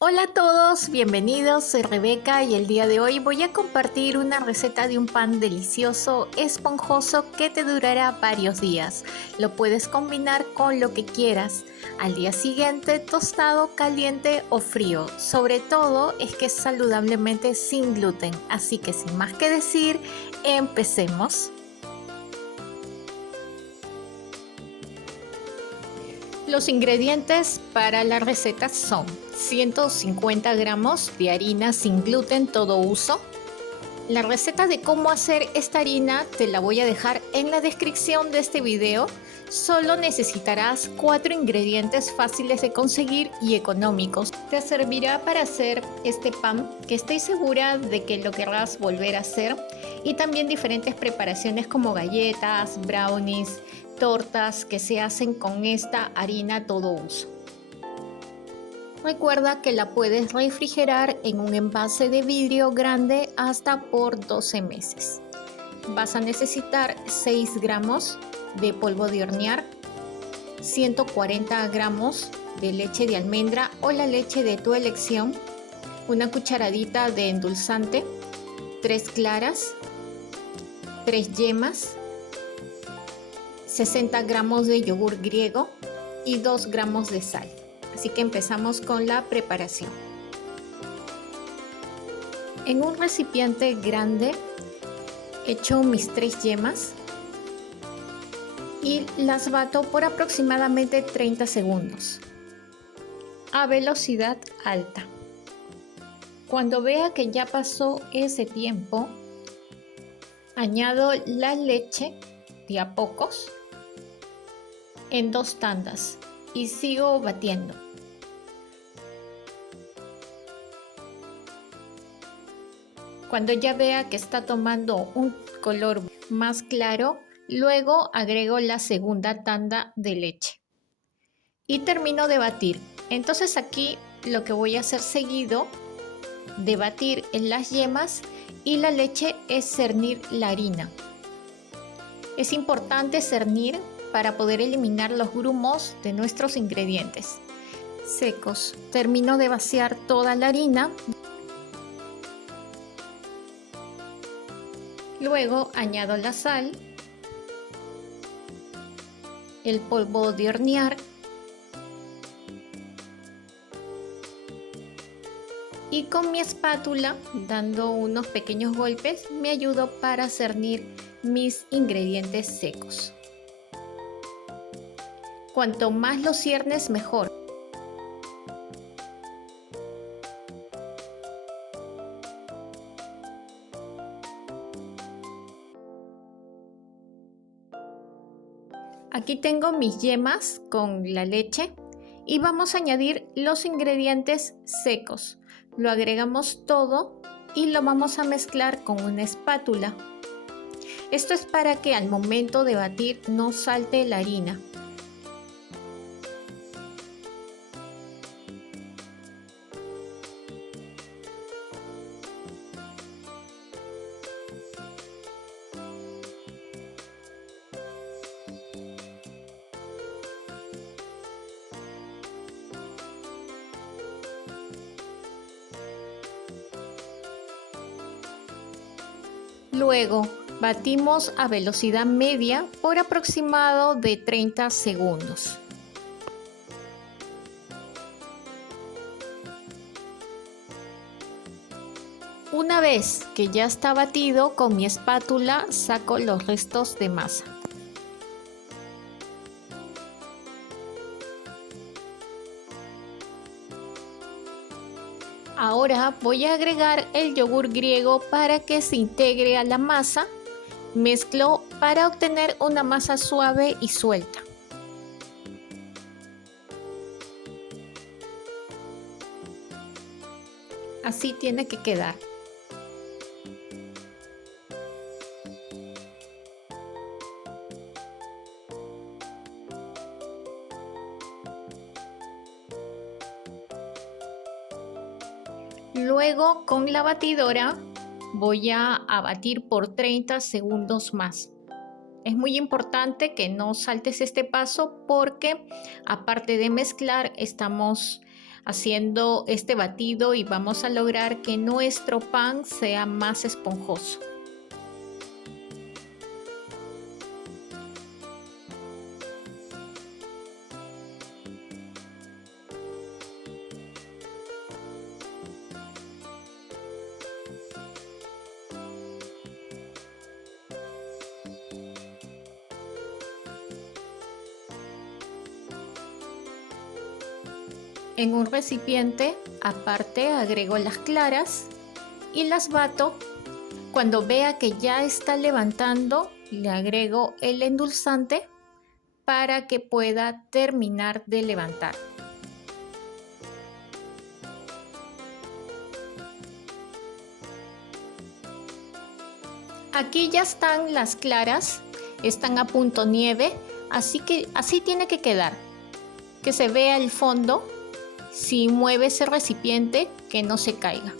Hola a todos, bienvenidos, soy Rebeca y el día de hoy voy a compartir una receta de un pan delicioso, esponjoso que te durará varios días. Lo puedes combinar con lo que quieras. Al día siguiente, tostado, caliente o frío. Sobre todo es que es saludablemente sin gluten. Así que sin más que decir, empecemos. Los ingredientes para la receta son 150 gramos de harina sin gluten todo uso. La receta de cómo hacer esta harina te la voy a dejar en la descripción de este video. Solo necesitarás 4 ingredientes fáciles de conseguir y económicos. Te servirá para hacer este pan que estoy segura de que lo querrás volver a hacer, y también diferentes preparaciones como galletas, brownies, tortas que se hacen con esta harina todo uso. Recuerda que la puedes refrigerar en un envase de vidrio grande hasta por 12 meses. Vas a necesitar 6 gramos de polvo de hornear, 140 gramos de leche de almendra o la leche de tu elección, una cucharadita de endulzante, 3 claras, 3 yemas, 60 gramos de yogur griego y 2 gramos de sal. Así que empezamos con la preparación. En un recipiente grande echo mis 3 yemas y las bato por aproximadamente 30 segundos a velocidad alta. Cuando vea que ya pasó ese tiempo, añado la leche de a pocos en 2 tandas y sigo batiendo. Cuando ya vea que está tomando un color más claro, luego agrego la segunda tanda de leche y termino de batir. Entonces aquí lo que voy a hacer seguido de batir en las yemas y la leche es cernir la harina. Es importante cernir para poder eliminar los grumos de nuestros ingredientes secos. Termino de vaciar toda la harina. Luego añado la sal, el polvo de hornear y con mi espátula, dando unos pequeños golpes, me ayudo para cernir mis ingredientes secos. Cuanto más los ciernes, mejor. Aquí tengo mis yemas con la leche y vamos a añadir los ingredientes secos. Lo agregamos todo y lo vamos a mezclar con una espátula. Esto es para que al momento de batir no salte la harina. Luego batimos a velocidad media por aproximado de 30 segundos. Una vez que ya está batido, con mi espátula saco los restos de masa. Ahora voy a agregar el yogur griego para que se integre a la masa. Mezclo para obtener una masa suave y suelta. Así tiene que quedar. Luego con la batidora voy a batir por 30 segundos más. Es muy importante que no saltes este paso porque aparte de mezclar estamos haciendo este batido y vamos a lograr que nuestro pan sea más esponjoso. En un recipiente aparte agrego las claras y las bato. Cuando vea que ya está levantando, le agrego el endulzante para que pueda terminar de levantar. Aquí ya están las claras, están a punto nieve, así que así tiene que quedar, que se vea el fondo. Si mueves el recipiente, que no se caiga.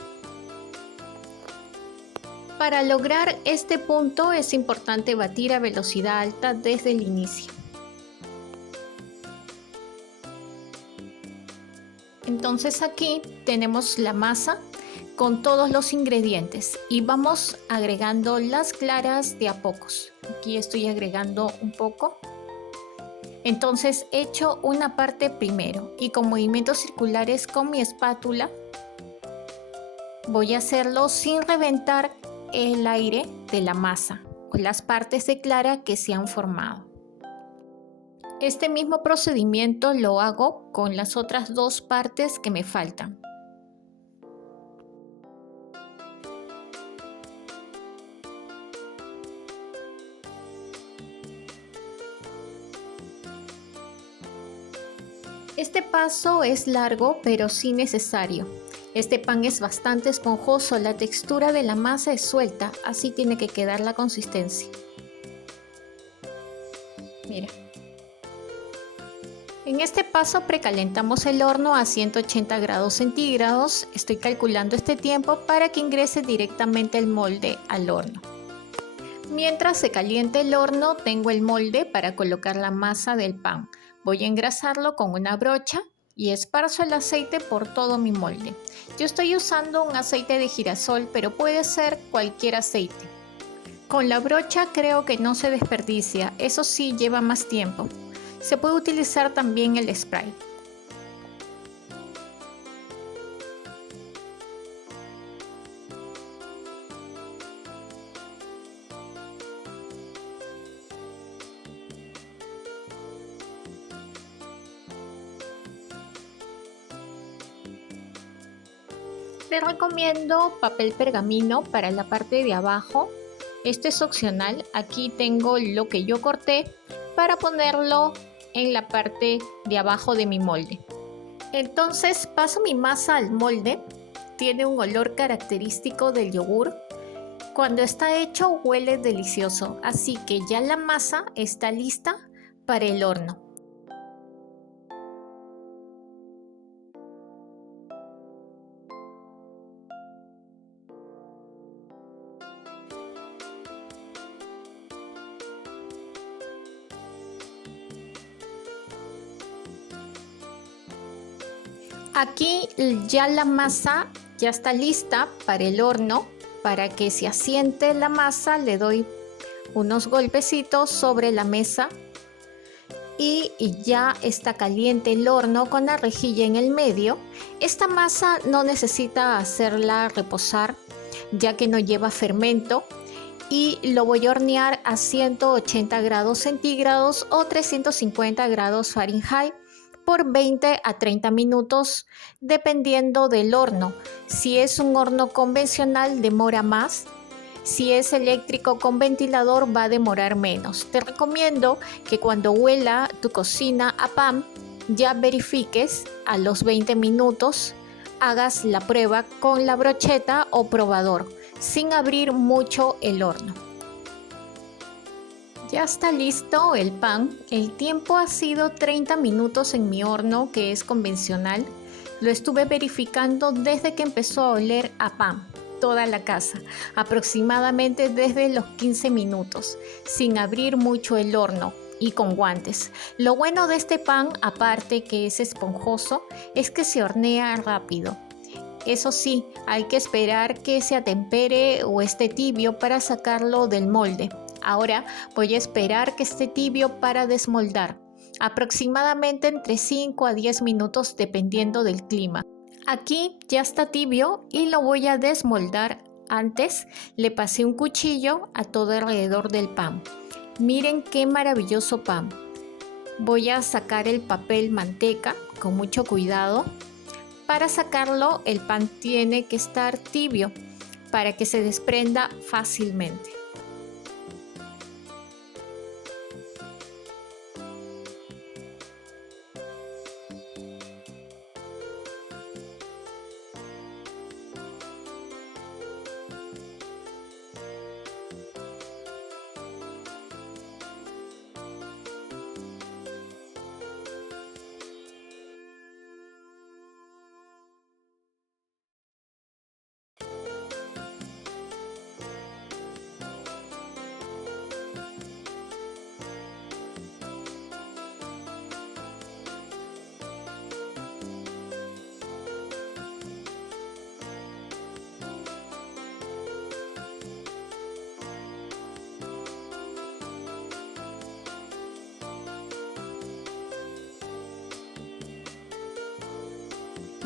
Para lograr este punto es importante batir a velocidad alta desde el inicio. Entonces aquí tenemos la masa con todos los ingredientes y vamos agregando las claras de a pocos. Aquí estoy agregando un poco. Entonces echo una parte primero y con movimientos circulares con mi espátula voy a hacerlo sin reventar el aire de la masa o las partes de clara que se han formado. Este mismo procedimiento lo hago con las otras dos partes que me faltan. Este paso es largo, pero sí necesario. Este pan es bastante esponjoso, la textura de la masa es suelta, así tiene que quedar la consistencia. Mira. En este paso precalentamos el horno a 180 grados centígrados. Estoy calculando este tiempo para que ingrese directamente el molde al horno. Mientras se caliente el horno, tengo el molde para colocar la masa del pan. Voy a engrasarlo con una brocha y esparzo el aceite por todo mi molde. Yo estoy usando un aceite de girasol, pero puede ser cualquier aceite. Con la brocha creo que no se desperdicia, eso sí lleva más tiempo. Se puede utilizar también el spray. Les recomiendo papel pergamino para la parte de abajo. Esto es opcional. Aquí tengo lo que yo corté para ponerlo en la parte de abajo de mi molde. Entonces paso mi masa al molde. Tiene un olor característico del yogur. Cuando está hecho huele delicioso, así que ya la masa está lista para el horno. Aquí ya la masa ya está lista para el horno. Para que se asiente la masa le doy unos golpecitos sobre la mesa y ya está caliente el horno con la rejilla en el medio. Esta masa no necesita hacerla reposar ya que no lleva fermento y lo voy a hornear a 180 grados centígrados o 350 grados Fahrenheit por 20 a 30 minutos dependiendo del horno. Si es un horno convencional demora más, si es eléctrico con ventilador va a demorar menos. Te recomiendo que cuando huela tu cocina a pan ya verifiques a los 20 minutos, hagas la prueba con la brocheta o probador sin abrir mucho el horno. Ya está listo el pan. El tiempo ha sido 30 minutos en mi horno, que es convencional. Lo estuve verificando desde que empezó a oler a pan, toda la casa, aproximadamente desde los 15 minutos, sin abrir mucho el horno. y con guantes. Lo bueno de este pan, aparte que es esponjoso, es que se hornea rápido. Eso sí, hay que esperar que se atempere o esté tibio para sacarlo del molde. Ahora voy a esperar que esté tibio para desmoldar, aproximadamente entre 5 a 10 minutos dependiendo del clima. Aquí ya está tibio y lo voy a desmoldar. Antes le pasé un cuchillo a todo alrededor del pan. Miren qué maravilloso pan. Voy a sacar el papel manteca con mucho cuidado. Para sacarlo, el pan tiene que estar tibio para que se desprenda fácilmente.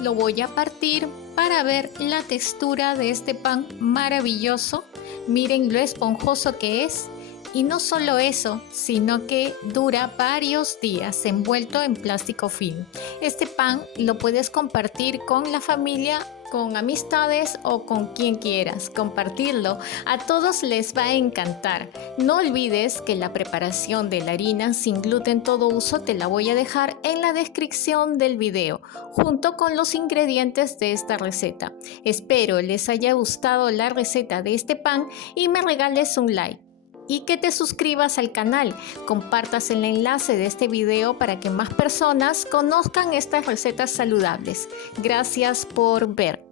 Lo voy a partir para ver la textura de este pan maravilloso. Miren lo esponjoso que es. Y no solo eso, sino que dura varios días envuelto en plástico film. Este pan lo puedes compartir con la familia, con amistades o con quien quieras. Compartirlo. A todos les va a encantar. No olvides que la preparación de la harina sin gluten todo uso te la voy a dejar en la descripción del video, junto con los ingredientes de esta receta. Espero les haya gustado la receta de este pan y me regales un like. Y que te suscribas al canal, compartas el enlace de este video para que más personas conozcan estas recetas saludables. Gracias por ver.